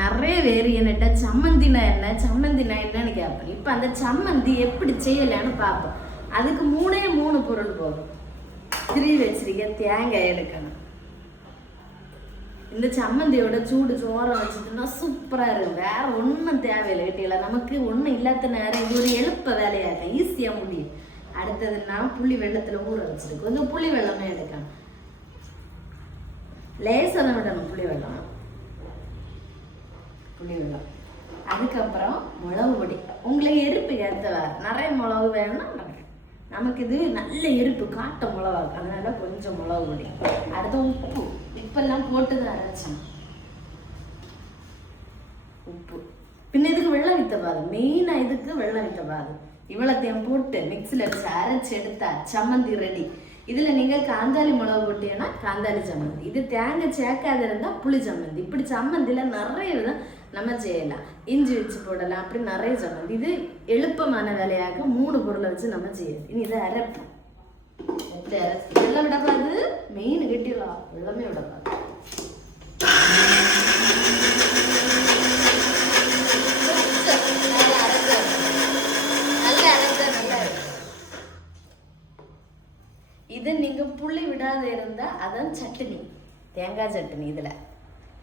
நிறைய பேர் என்னட்ட சம்மந்தினா என்னன்னு கேட்பேன். இப்போ அந்த சம்மந்தி எப்படி செய்யலான்னு பார்ப்போம். அதுக்கு 3 பொருள் போதும். திருவி வச்சிருக்க தேங்காய் எடுக்கணும். இந்த சம்மந்தியோட சூடு சோறை வச்சுட்டுனா சூப்பராக இருக்கும். வேற ஒன்றும் தேவையில்லை. கேட்டீங்களா, நமக்கு ஒன்றும் இல்லாத நேரம் இது ஒரு எழுப்ப வேலையாக ஈஸியாக முடியும். அடுத்ததுன்னா புளி வெள்ளத்தில் ஊற வச்சிருக்கு. கொஞ்சம் புளி வெள்ளமே எடுக்கணும். லேசாக தான் விடணும் புளி வெள்ளம். அதுக்கப்புறம் மிளகு பொடி. உங்களுக்கு எரிப்பு ஏற்றவா நிறைய மிளகு வேணும்னா நமக்கு இது நல்ல எரிப்பு காட்ட மிளகா, அதனால கொஞ்சம் மிளகு பொடி. அடுத்து உப்பு. உப்பெல்லாம் போட்டு தான் அரைச்சேன். உப்பு பின்ன இதுக்கு வெள்ளம் வித்தப்பாது. மெயினாக இதுக்கு வெள்ளம் வித்தப்பாது. இவ்வளோத்தையும் போட்டு மிக்சியில் வச்சு அரைச்சி எடுத்தா சம்மந்தி ரெடி. இதில் நீங்கள் காந்தாலி மிளகு போட்டீங்கன்னா காந்தாலி சம்மந்தி. இது தேங்காய் சேர்க்காத இருந்தால் புளி சம்மந்தி. இப்படி சம்மந்தியில் நிறைய விதம் நம்ம செய்யலாம். இஞ்சி வச்சு போடலாம். அப்படி நிறைய சம்மந்தி. இது எழுப்பமான வேலையாக 3 பொருளை வச்சு நம்ம செய்யலாம். இனி இதை அரைப்போம். வெள்ளம் விடக்கூடாது. மெயின் கட்டிடலாம். வெள்ளமே விடக்கூடாது. இது நீங்க புளி விடாத இருந்தா அதான் சட்னி, தேங்காய் சட்னி. இதுல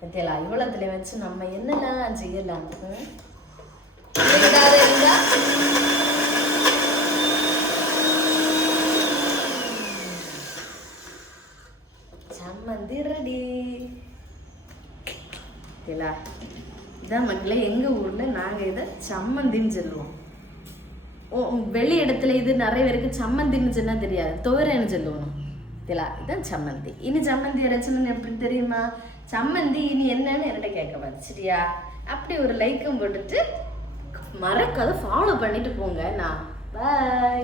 பத்தியலா இவ்வளத்துல வச்சு நம்ம என்னெல்லாம் செய்யலாம். புளி விடாத இருந்தா சம்மந்தி ரெடி. இதான் மக்களே, எங்க ஊர்ல நாங்க இதை சம்மந்தின்னு சொல்லுவோம். வெளி இடத்துல இது நிறைய பேருக்கு சம்மந்தின்னு சொன்னா தெரியாது, துவரைன்னு சொல்லுவோம். இதான் சம்மந்தி. இனி சம்மந்தி அரைச்சணும்னு எப்படி தெரியுமா? சம்மந்தி இனி என்னன்னு என்கிட்ட கேட்கப்பாது, சரியா? அப்படி ஒரு லைக்கும் போட்டுட்டு மறக்காத ஃபாலோ பண்ணிட்டு போங்க. நான் பாய்.